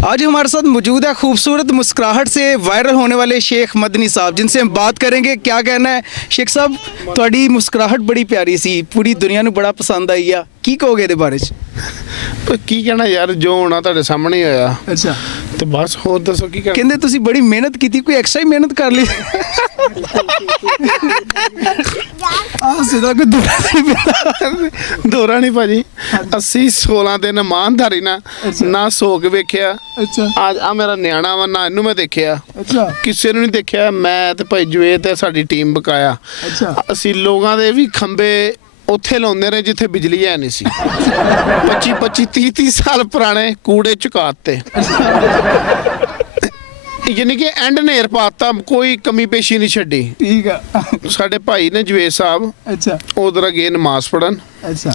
आज हमारे साथ मौजूद है खूबसूरत मुस्कुराहट से वायरल होने वाले शेख मदनी साहब, जिनसे हम बात करेंगे। क्या कहना है शेख साहब, ਤੁਹਾਡੀ मुस्कुराहट बड़ी प्यारी सी, पूरी दुनिया ਨੂੰ बड़ा पसंद आई ਆ, ਕੀ ਕਹੋਗੇ ਇਹਦੇ ਬਾਰੇ ਚ? ਪਰ ਕੀ ਕਹਿਣਾ ਯਾਰ, ਜੋ ਹੋਣਾ ਤੁਹਾਡੇ ਸਾਹਮਣੇ ਹੀ ਹੋਇਆ ਅੱਛਾ, ਤੇ ਬਸ ਹੋਰ ਦੱਸੋ ਕੀ ਕਹਿਣਾ। ਕਹਿੰਦੇ ਤੁਸੀਂ ਬੜੀ ਮਿਹਨਤ ਕੀਤੀ, ਕੋਈ ਐਕਸਟਰਾ ਹੀ ਮਿਹਨਤ ਕਰ ਲਈ? ਆਹ ਸਿੱਧਾ ਕੋਈ ਦੋਰਾ ਨਹੀਂ ਭਾਜੀ, 80-16 ਦਿਨ ਇਮਾਨਦਾਰੀ ਨਾ ਸੋ ਕੇ ਵੇਖਿਆ। ਅੱਛਾ ਅੱਜ ਆ ਮੇਰਾ ਨਿਆਣਾ ਵਾ ਨਾ, ਇਹਨੂੰ ਮੈਂ ਦੇਖਿਆ, ਅੱਛਾ ਕਿਸੇ ਨੂੰ ਨਹੀਂ ਦੇਖਿਆ। ਮੈਂ ਤੇ ਭਾਈ ਜਵੇਦ ਤੇ ਸਾਡੀ ਟੀਮ ਬਕਾਇਆ, ਅੱਛਾ ਅਸੀਂ ਲੋਕਾਂ ਦੇ ਵੀ ਖੰਬੇ ਉੱਥੇ ਲਾਉਂਦੇ ਰਹੇ ਜਿੱਥੇ ਬਿਜਲੀ ਹੈ ਨਹੀਂ ਸੀ। 25 30 ਸਾਲ ਪੁਰਾਣੇ ਕੂੜੇ ਚੁਕਾਤੇ, ਯਾਨੀ ਕਿ ਐਂਡ ਨੇਰ ਪਾਤਾ, ਕੋਈ ਕਮੀ ਪੇਸ਼ੀ ਨਹੀਂ ਛੱਡੀ। ਠੀਕ ਆ। ਸਾਡੇ ਭਾਈ ਨੇ ਜਵੇਦ ਸਾਹਿਬ, ਅੱਛਾ ਉਧਰ ਗਏ ਨਮਾਜ਼ ਪੜਨ, ਅੱਛਾ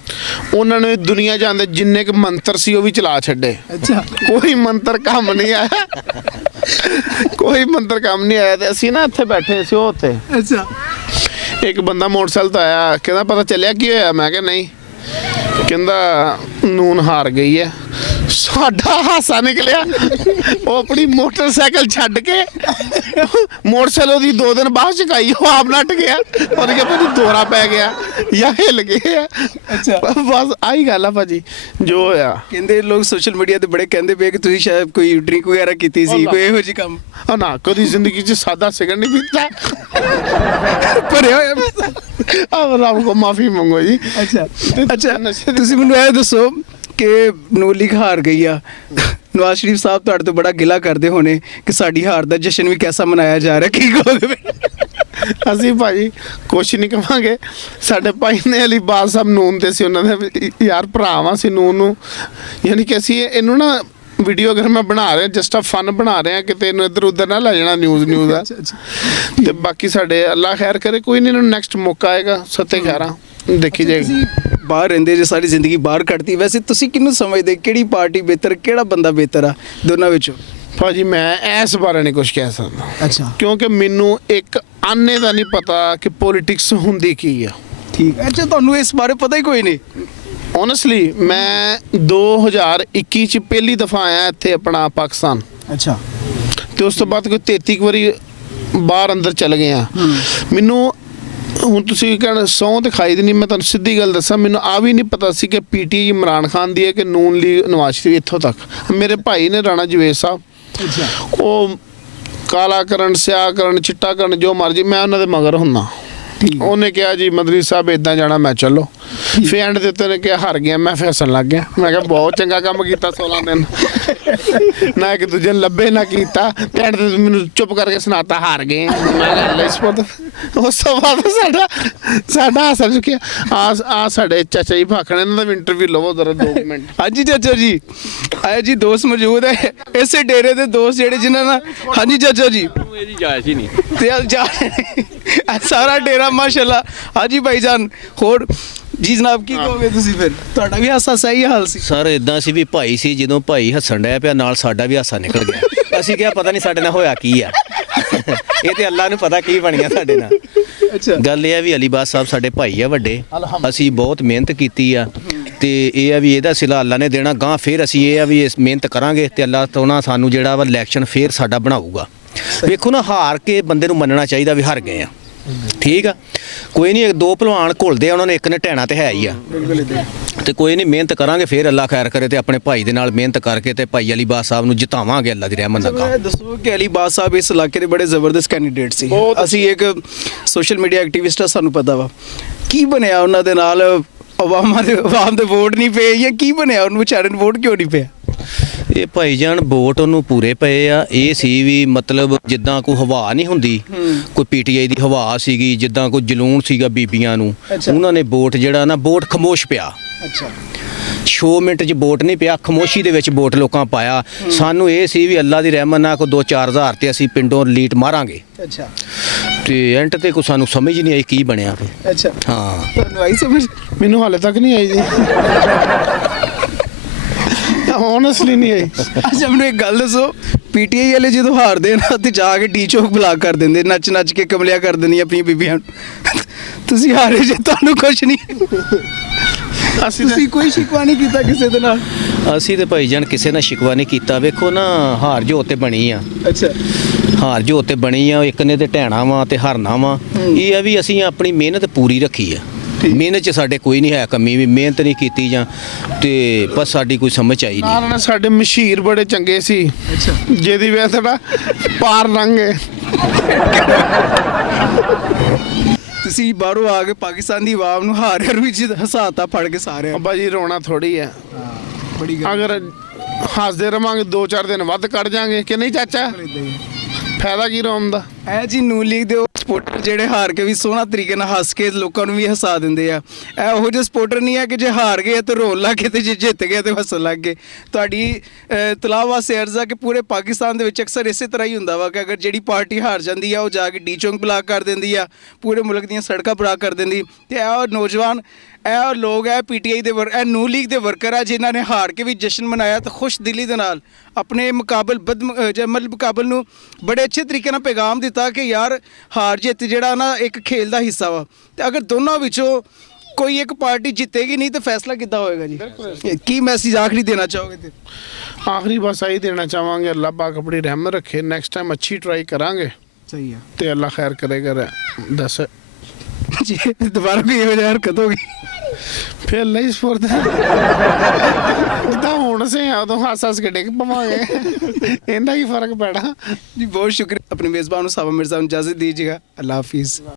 ਉਹਨਾਂ ਨੇ ਦੁਨੀਆ ਜਾਂਦੇ ਜਿੰਨੇ ਕੁ ਮੰਤਰ ਸੀ ਉਹ ਵੀ ਚਲਾ ਛੱਡੇ। ਅੱਛਾ ਕੋਈ ਮੰਤਰ ਕੰਮ ਨਹੀਂ ਆਇਆ, ਕੋਈ ਮੰਤਰ ਕੰਮ ਨਹੀਂ ਆਇਆ। ਤੇ ਅਸੀਂ ਨਾ ਇੱਥੇ ਬੈਠੇ ਸੀ, ਉਹ ਉੱਥੇ ਅੱਛਾ ਇੱਕ ਬੰਦਾ ਮੋਟਰਸਾਈਕਲ ਤੋਂ ਆਇਆ, ਕਹਿੰਦਾ ਪਤਾ ਚੱਲਿਆ ਕੀ ਹੋਇਆ? ਮੈਂ ਕਿਹਾ ਨਹੀਂ। ਕਹਿੰਦਾ ਨੂਨ ਹਾਰ ਗਈ ਹੈ। ਸਾਡਾ ਹਾਸਾ ਨਿਕਲਿਆ। ਉਹ ਆਪਣੀ ਮੋਟਰਸਾਈਕਲ ਛੱਡ ਕੇ ਮੋਟਰਸਾਈਕਲ ਉਹਦੀ 2 ਦਿਨ ਬਾਅਦ ਚੁਕਾਈ, ਉਹ ਆਪ ਨੱਟ ਗਿਆ। ਉਹਨੇ ਕਿਹਾ ਭਾਜੀ ਦੌਰਾ ਪੈ ਗਿਆ ਜਾਂ ਹਿੱਲ ਗਏ ਆ। ਅੱਛਾ ਬਸ ਆਹੀ ਗੱਲ ਆ ਭਾਜੀ ਜੋ ਹੋਇਆ। ਕਹਿੰਦੇ ਲੋਕ ਸੋਸ਼ਲ ਮੀਡੀਆ ਤੇ ਬੜੇ ਕਹਿੰਦੇ ਪਏ ਕਿ ਤੁਸੀਂ ਸ਼ਾਇਦ ਕੋਈ ਡਰਿੰਕ ਵਗੈਰਾ ਕੀਤੀ ਸੀ, ਕੋਈ ਇਹੋ ਜਿਹੀ ਕੰਮ? ਨਾ, ਕਦੀ ਜ਼ਿੰਦਗੀ 'ਚ ਸਾਦਾ ਸਿਗਰਟ ਨਹੀਂ ਪੀਤਾ। ਭਰਿਆ ਹੋਇਆ। ਆਹ ਰੱਬ ਕੋ ਮਾਫੀ ਮੰਗੋ ਜੀ। ਅੱਛਾ ਅੱਛਾ, ਤੁਸੀਂ ਮੈਨੂੰ ਇਹ ਦੱਸੋ ਕਿ ਨੂਰ ਲੀਗ ਹਾਰ ਗਈ ਆ, ਨਵਾਜ਼ ਸ਼ਰੀਫ ਸਾਹਿਬ ਤੁਹਾਡੇ ਤੋਂ ਬੜਾ ਗਿਲਾ ਕਰਦੇ ਹੋਣੇ ਕਿ ਸਾਡੀ ਹਾਰ ਦਾ ਜਸ਼ਨ ਵੀ ਕੈਸਾ ਮਨਾਇਆ ਜਾ ਰਿਹਾ, ਕੀ ਕਹੋਗੇ? ਅਸੀਂ ਭਾਜੀ ਕੁਛ ਨਹੀਂ ਕਵਾਂਗੇ। ਸਾਡੇ ਭਾਈ ਨੇ ਅਲੀ ਬਾਦ ਸਾਹਿਬ ਨੂਨ ਤੇ ਸੀ, ਉਹਨਾਂ ਦੇ ਯਾਰ ਭਰਾਵਾਂ ਸੀ ਨੂਨ ਨੂੰ, ਯਾਨੀ ਕਿ ਅਸੀਂ ਇਹਨੂੰ ਨਾ ਵੀਡੀਓ ਅਗਰ ਮੈਂ ਬਣਾ ਰਿਹਾ ਜਸਟ ਆ ਫਨ ਬਣਾ ਰਿਹਾ, ਕਿਤੇ ਇਹਨੂੰ ਇੱਧਰ ਉੱਧਰ ਨਾ ਲੈ ਜਾਣਾ ਨਿਊਜ਼ ਆ। ਤੇ ਬਾਕੀ ਸਾਡੇ ਅੱਲਾ ਖੈਰ ਕਰੇ, ਕੋਈ ਨਹੀਂ, ਇਹਨੂੰ ਨੈਕਸਟ ਮੌਕਾ ਆਏਗਾ, ਸੱਤੇ ਖੈਰਾਂ ਦੇਖੀ ਜਾਏਗੀ। ਬਾਹਰ ਰਹਿੰਦੇ ਜੇ ਸਾਰੀ ਜ਼ਿੰਦਗੀ ਬਾਹਰ ਕੱਢਤੀ, ਵੈਸੇ ਤੁਸੀਂ ਕਿਹਨੂੰ ਸਮਝਦੇ, ਕਿਹੜੀ ਪਾਰਟੀ ਬਿਹਤਰ, ਕਿਹੜਾ ਬੰਦਾ ਬਿਹਤਰ ਆ ਦੋਨਾਂ ਵਿੱਚੋਂ? ਭਾਜੀ ਮੈਂ ਇਸ ਬਾਰੇ ਨਹੀਂ ਕੁਝ ਕਹਿ ਸਕਦਾ। ਅੱਛਾ, ਕਿਉਂਕਿ ਮੈਨੂੰ ਇੱਕ ਆਨੇ ਦਾ ਨਹੀਂ ਪਤਾ ਕਿ ਪੋਲੀਟਿਕਸ ਹੁੰਦੀ ਕੀ ਆ। ਠੀਕ। ਅੱਛਾ, ਤੁਹਾਨੂੰ ਇਸ ਬਾਰੇ ਪਤਾ ਹੀ ਕੋਈ ਨਹੀਂ? ਓਨੈਸਟਲੀ ਮੈਂ 2021 ਚ ਪਹਿਲੀ ਦਫਾ ਆਇਆ ਇੱਥੇ ਆਪਣਾ ਪਾਕਿਸਤਾਨ। ਅੱਛਾ, ਤੇ ਉਸ ਤੋਂ ਬਾਅਦ ਕੋਈ 33 ਵਾਰੀ ਬਾਹਰ ਅੰਦਰ ਚਲ ਗਏ ਆ। ਮੈਨੂੰ ਹੁਣ ਤੁਸੀਂ ਕਹਿਣਾ ਸਹੁੰ ਤੇ ਖਾਈ ਦੀ ਨਹੀਂ, ਮੈਂ ਤੁਹਾਨੂੰ ਸਿੱਧੀ ਗੱਲ ਦੱਸਾਂ, ਮੈਨੂੰ ਆ ਵੀ ਨਹੀਂ ਪਤਾ ਸੀ ਕਿ ਪੀਟੀ ਇਮਰਾਨ ਖਾਨ ਦੀ ਹੈ ਕਿ ਨੂਨ ਲੀਗ ਨਵਾਜ਼ ਸ਼ਰੀਫ। ਇੱਥੋਂ ਤੱਕ ਮੇਰੇ ਭਾਈ ਨੇ ਰਾਣਾ ਜਵੇਦ ਸਾਹਿਬ, ਉਹ ਕਾਲਾ ਕਰਨ, ਸਿਆਹ ਕਰਨ, ਚਿੱਟਾ ਕਰਨ, ਜੋ ਮਰਜੀ, ਮੈਂ ਉਹਨਾਂ ਦੇ ਮਗਰ ਹੁੰਨਾ। ਉਹਨੇ ਕਿਹਾ ਜੀ ਮਦਨੀ ਸਾਹਿਬ ਇੱਦਾਂ ਜਾਣਾ, ਮੈਂ ਚਲੋ। ਫਿਰ ਐਂਡ ਦੇ ਉੱਤੇ ਨੇ ਕਿਹਾ ਹਾਰ ਗਿਆ, ਮੈਂ ਫਿਰ ਹੱਸਣ ਲੱਗ ਗਿਆ। ਮੈਂ ਕਿਹਾ ਬਹੁਤ ਚੰਗਾ ਕੰਮ ਕੀਤਾ 16 ਦਿਨ, ਨਾ ਇੱਕ ਦੂਜੇ ਨੂੰ ਲੱਭੇ ਨਾ ਕੀਤਾ, ਤੇ ਐਂਡ ਤੇ ਮੈਨੂੰ ਚੁੱਪ ਕਰਕੇ ਸੁਣਾਤਾ ਹਾਰ ਗਏ। ਮੈਂ ਕਿਹਾ ਲੈ ਇਸ ਪੁੱਤ। ਉਸ ਤੋਂ ਬਾਅਦ ਸਾਡਾ ਹਾਸਾ ਚੁੱਕਿਆ। ਆ ਸਾਡੇ ਚਾਚਾ ਜੀ ਭਾਖਣ, ਇਹਨਾਂ ਦਾ ਵੀ ਇੰਟਰਵਿਊ ਲਵੋ ਜ਼ਰਾ 2 ਮਿੰਟ। ਹਾਂਜੀ ਚਾਚਾ ਜੀ, ਆਏ ਜੀ ਦੋਸਤ ਮੌਜੂਦ ਹੈ, ਇਸੇ ਡੇਰੇ ਦੇ ਦੋਸਤ ਜਿਹੜੇ ਜਿਨ੍ਹਾਂ ਨਾਲ। ਹਾਂਜੀ ਚਾਚਾ ਜੀ, ਇਹਦੀ ਜਾਇਜ਼ ਹੀ ਨਹੀਂ ਤੇ ਸਾਰਾ ਡੇਰਾ ਮਾਸ਼ਾਅੱਲਾ। ਹਾਂਜੀ ਭਾਈਜਾਨ, ਹੋਰ ਜੀ ਜਨਾਬ ਕੀ ਕਹੋਗੇ ਤੁਸੀਂ? ਫਿਰ ਤੁਹਾਡਾ ਵੀ ਹਾਸਾ ਸਹੀ ਹਾਲ ਸੀ? ਸਰ ਇਦਾਂ ਸੀ ਵੀ ਭਾਈ ਸੀ, ਜਦੋਂ ਭਾਈ ਹੱਸਣ ਡਿਆ ਪਿਆ ਨਾਲ ਸਾਡਾ ਵੀ ਹਾਸਾ ਨਿਕਲ ਗਿਆ। ਅਸੀਂ ਕਿਹਾ ਪਤਾ ਨਹੀਂ ਸਾਡੇ ਨਾਲ ਹੋਇਆ ਕੀ ਆ। ਇਹ ਤੇ ਅੱਲਾ ਨੂੰ ਪਤਾ ਕੀ ਬਣਿਆ ਸਾਡੇ ਨਾਲ। ਅੱਛਾ, ਗੱਲ ਇਹ ਆ ਵੀ ਅਲੀ ਬਾਦ ਸਾਹਿਬ ਸਾਡੇ ਭਾਈ ਆ ਵੱਡੇ, ਅਸੀਂ ਬਹੁਤ ਮਿਹਨਤ ਕੀਤੀ ਆ, ਤੇ ਇਹ ਆ ਵੀ ਇਹਦਾ ਸਿਲਾ ਅੱਲਾ ਨੇ ਦੇਣਾ ਗਾਂ। ਫਿਰ ਅਸੀਂ ਇਹ ਆ ਵੀ ਇਸ ਮਿਹਨਤ ਕਰਾਂਗੇ ਤੇ ਅੱਲਾ ਤੋਂ ਨਾ ਸਾਨੂੰ ਜਿਹੜਾ ਵਾ ਇਲੈਕਸ਼ਨ ਫੇਰ ਸਾਡਾ ਬਣਾਊਗਾ। ਵੇਖੋ ਨਾ, ਹਾਰ ਕੇ ਬੰਦੇ ਨੂੰ ਮੰਨਣਾ ਚਾਹੀਦਾ ਵੀ ਹਾਰ ਗਏ ਆ, ਠੀਕ ਆ। ਕੋਈ ਨਹੀਂ, 2 ਭਲਵਾਨ ਘੁਲਦੇ ਆ, ਉਹਨਾਂ ਨੇ ਇੱਕ ਨੇ ਢਹਿਣਾ ਤੇ ਹੈ ਹੀ ਆ। ਤੇ ਕੋਈ ਨਹੀਂ, ਮਿਹਨਤ ਕਰਾਂਗੇ, ਫਿਰ ਅੱਲਾ ਖੈਰ ਕਰੇ ਤੇ ਆਪਣੇ ਭਾਈ ਦੇ ਨਾਲ ਮਿਹਨਤ ਕਰਕੇ ਤੇ ਭਾਈ ਅਲੀ ਬਾਦ ਸਾਹਿਬ ਨੂੰ ਜਿਤਾਵਾਂਗੇ ਅੱਲਾ ਦੀ ਰਹਿਮਤ ਨਾਲ। ਦੱਸੋ ਕਿ ਅਲੀ ਬਾਦ ਸਾਹਿਬ ਇਸ ਇਲਾਕੇ ਦੇ ਬੜੇ ਜ਼ਬਰਦਸਤ ਕੈਂਡੀਡੇਟ ਸੀ। ਅਸੀਂ ਇੱਕ ਸੋਸ਼ਲ ਮੀਡੀਆ ਐਕਟਿਵਿਸਟ ਆ, ਸਾਨੂੰ ਪਤਾ ਵਾ ਕੀ ਬਣਿਆ ਉਹਨਾਂ ਦੇ ਨਾਲ। ਆਵਾਮ ਦੇ ਵੋਟ ਨਹੀਂ ਪਏ ਜਾਂ ਕੀ ਬਣਿਆ? ਉਹਨੂੰ ਵਿਚਾਰੇ ਨੂੰ ਵੋਟ ਕਿਉਂ ਨਹੀਂ ਪਿਆ? ਇਹ ਭਾਈਜਾਨ ਵੋਟ ਉਹਨੂੰ ਪੂਰੇ ਪਏ ਆ। ਇਹ ਸੀ ਵੀ ਮਤਲਬ ਜਿੱਦਾਂ ਕੋਈ ਹਵਾ ਨਹੀਂ ਹੁੰਦੀ, ਕੋਈ ਪੀਟੀਆਈ ਦੀ ਹਵਾ ਸੀਗੀ, ਜਿੱਦਾਂ ਕੋਈ ਜਲੂਣ ਸੀਗਾ ਬੀਬੀਆਂ ਨੂੰ, ਉਹਨਾਂ ਨੇ ਵੋਟ ਜਿਹੜਾ ਨਾ ਵੋਟ ਖਮੋਸ਼ ਪਿਆ। ਅੱਛਾ, 6 ਮਿੰਟ 'ਚ ਵੋਟ ਨਹੀਂ ਪਿਆ, ਖਮੋਸ਼ੀ ਦੇ ਵਿੱਚ ਵੋਟ ਲੋਕਾਂ ਪਾਇਆ। ਸਾਨੂੰ ਇਹ ਸੀ ਵੀ ਅੱਲਾ ਦੀ ਰਹਿਮਤ ਨਾਲ ਕੋਈ 2-4 ਹਜ਼ਾਰ ਤੇ ਅਸੀਂ ਪਿੰਡੋਂ ਲੀਟ ਮਾਰਾਂਗੇ। ਅੱਛਾ, ਤੇ ਐਂਡ ਤੇ ਕੋਈ ਸਾਨੂੰ ਸਮਝ ਨਹੀਂ ਆਈ ਕੀ ਬਣਿਆ ਫਿਰ। ਅੱਛਾ, ਹਾਂ, ਤੁਹਾਨੂੰ ਆਈ ਸਮਝ? ਮੈਨੂੰ ਹਾਲੇ ਤੱਕ ਨਹੀਂ ਆਈ ਜੀ, ਓਨੈਸਟਲੀ ਨਹੀਂ ਆਈ। ਅੱਛਾ, ਮੈਨੂੰ ਇੱਕ ਗੱਲ ਦੱਸੋ, ਪੀਟੀਆਈ ਵਾਲੇ ਜਦੋਂ ਹਾਰਦੇ ਨਾ ਤੇ ਜਾ ਕੇ ਟੀ ਚੌਕ ਬਲਾਕ ਕਰ ਦਿੰਦੇ, ਨੱਚ ਕੇ ਕਮਲਿਆ ਕਰ ਦਿੰਦੀਆਂ ਆਪਣੀਆਂ ਬੀਬੀਆਂ ਨੂੰ। ਤੁਸੀਂ ਹਾਰੇ ਜੇ, ਤੁਹਾਨੂੰ ਕੁਛ ਨਹੀਂ। ਅਸੀਂ ਤਾਂ ਤੁਸੀਂ ਕੋਈ ਸ਼ਿਕਵਾ ਨਹੀਂ ਕੀਤਾ ਕਿਸੇ ਦੇ ਨਾਲ? ਅਸੀਂ ਤੇ ਭਾਈ ਜਾਨ ਕਿਸੇ ਨਾਲ ਸ਼ਿਕਵਾ ਨਹੀਂ ਕੀਤਾ। ਵੇਖੋ ਨਾ, ਹਾਰ ਜੋਤ ਤੇ ਬਣੀ ਆ, ਅੱਛਾ, ਹਾਰ ਜੋਤ ਤੇ ਬਣੀ ਆ। ਇੱਕ ਨੇ ਤੇ ਢਹਿਣਾ ਵਾ ਤੇ ਹਰਨਾ ਵਾ। ਇਹ ਆ ਵੀ ਅਸੀਂ ਆਪਣੀ ਮਿਹਨਤ ਪੂਰੀ ਰੱਖੀ ਆ। ਮਿਹਨਤ 'ਚ ਸਾਡੇ ਕੋਈ ਨਹੀਂ ਹੈ ਕਮੀ, ਵੀ ਮਿਹਨਤ ਨਹੀਂ ਕੀਤੀ ਜਾਂ ਤੇ ਬਸ ਸਾਡੀ ਕੋਈ ਸਮਝ ਆਈ ਨਹੀਂ। ਨਾਲ ਸਾਡੇ ਮਸ਼ੀਰ ਬੜੇ ਚੰਗੇ ਸੀ, ਅੱਛਾ, ਜਿਹਦੀ ਵਜ੍ਹਾ ਸਾਡਾ ਪਾਰ ਲੰਘੇ। ਤੁਸੀਂ ਬਾਹਰੋਂ ਆ ਕੇ ਪਾਕਿਸਤਾਨ ਦੀ ਆਵਾਮ ਨੂੰ ਹਾਰਿਆਂ ਵਿੱਚ ਹਸਾਤਾ ਫੜ ਕੇ ਸਾਰਿਆਂ ਅੱਬਾ ਜੀ ਰੋਣਾ ਥੋੜੀ ਹੈ, ਬੜੀ ਗੱਲ ਅਗਰ ਹੱਸਦੇ ਰਵਾਂਗੇ 2-4 ਦਿਨ ਵੱਧ ਕੱਢ ਜਾਾਂਗੇ ਕਿ ਨਹੀਂ ਚਾਚਾ? ਫਾਇਦਾ ਕੀ ਰੋਣ ਦਾ? ਇਹ ਜੀ ਨੂੰ ਲੀਗ ਦੇ ਉਹ ਸਪੋਰਟਰ ਜਿਹੜੇ ਹਾਰ ਕੇ ਵੀ ਸੋਹਣਾ ਤਰੀਕੇ ਨਾਲ ਹੱਸ ਕੇ ਲੋਕਾਂ ਨੂੰ ਵੀ ਹਸਾ ਦਿੰਦੇ ਆ। ਇਹ ਉਹੋ ਜਿਹੇ ਸਪੋਰਟਰ ਨਹੀਂ ਹੈ ਕਿ ਜੇ ਹਾਰ ਗਏ ਤੇ ਰੋਣ ਲੱਗ ਗਏ ਤੇ ਜੇ ਜਿੱਤ ਗਏ ਤੇ ਹੱਸਣ ਲੱਗ ਗਏ। ਤੁਹਾਡੀ ਤਲਾਵਾ ਅਰਜ਼ ਆ ਕਿ ਪੂਰੇ ਪਾਕਿਸਤਾਨ ਦੇ ਵਿੱਚ ਅਕਸਰ ਇਸੇ ਤਰ੍ਹਾਂ ਹੀ ਹੁੰਦਾ ਵਾ ਕਿ ਅਗਰ ਜਿਹੜੀ ਪਾਰਟੀ ਹਾਰ ਜਾਂਦੀ ਆ ਉਹ ਜਾ ਕੇ ਡੀ ਚੌਂਕ ਬਲਾਕ ਕਰ ਦਿੰਦੀ ਆ, ਪੂਰੇ ਮੁਲਕ ਦੀਆਂ ਸੜਕਾਂ ਬਲਾਕ ਕਰ ਦਿੰਦੀ। ਤੇ ਇਹ ਨੌਜਵਾਨ, ਇਹ ਲੋਕ ਹੈ ਪੀਟੀਆਈ ਦੇ ਇਹ ਨੂੰ ਲੀਗ ਦੇ ਵਰਕਰ ਆ ਜਿਨ੍ਹਾਂ ਨੇ ਹਾਰ ਕੇ ਵੀ ਜਸ਼ਨ ਮਨਾਇਆ ਤੇ ਖੁਸ਼ ਦਿਲੀ ਦੇ ਨਾਲ ਆਪਣੇ ਮੁਕਾਬਲ ਨੂੰ ਬੜੇ ਅੱਛੇ ਤਰੀਕੇ ਨਾਲ ਪੈਗਾਮ ਦਿੱਤਾ ਕਿ ਯਾਰ ਹਾਰ ਜਿੱਤ ਜਿਹੜਾ ਨਾ ਇੱਕ ਖੇਲ ਦਾ ਹਿੱਸਾ ਵਾ। ਤੇ ਅਗਰ ਦੋਨੋਂ ਵਿੱਚੋਂ ਕੋਈ ਇੱਕ ਪਾਰਟੀ ਜਿੱਤੇਗੀ ਨਹੀਂ ਤਾਂ ਫੈਸਲਾ ਕਿੱਦਾਂ ਹੋਏਗਾ ਜੀ? ਕੀ ਮੈਸੇਜ ਆਖਰੀ ਦੇਣਾ ਚਾਹੋਗੇ? ਤੇ ਆਖਰੀ ਬਸ ਆਹੀ ਦੇਣਾ ਚਾਹਾਂਗੇ, ਅੱਲਾਹ ਪਾਕ ਆਪਣੀ ਰਹਿਮਤ ਰੱਖੇ। ਨੈਕਸਟ ਟਾਈਮ ਅੱਛੀ ਟਰਾਈ ਕਰਾਂਗੇ ਸਹੀ ਆ ਤੇ ਅੱਲਾਹ ਖੈਰ ਕਰੇਗਾ। ਦੱਸ ਜੀ, ਦੁਬਾਰਾ ਕੋਈ ਇਹੋ ਜਿਹੀ ਹਰਕਤ ਹੋ ਗਈ ਫਿਰ ਨਹੀਂ ਸਪੋਰਟ ਜਿੱਦਾਂ ਹੁਣ ਸੇ ਆ ਉਦੋਂ ਹੱਸ ਕੇ ਡਿੱਗ ਪਵਾਂਗੇ, ਇਹਦਾ ਹੀ ਫਰਕ ਪੈਣਾ ਜੀ। ਬਹੁਤ ਸ਼ੁਕਰੀਆ। ਆਪਣੇ ਮੇਜ਼ਬਾਨ ਨੂੰ ਸਾਬਾ ਮਿਰਜ਼ਾ ਨੂੰ ਇਜਾਜ਼ਤ ਦੀजिएगा। अल्लाह हाफिज़।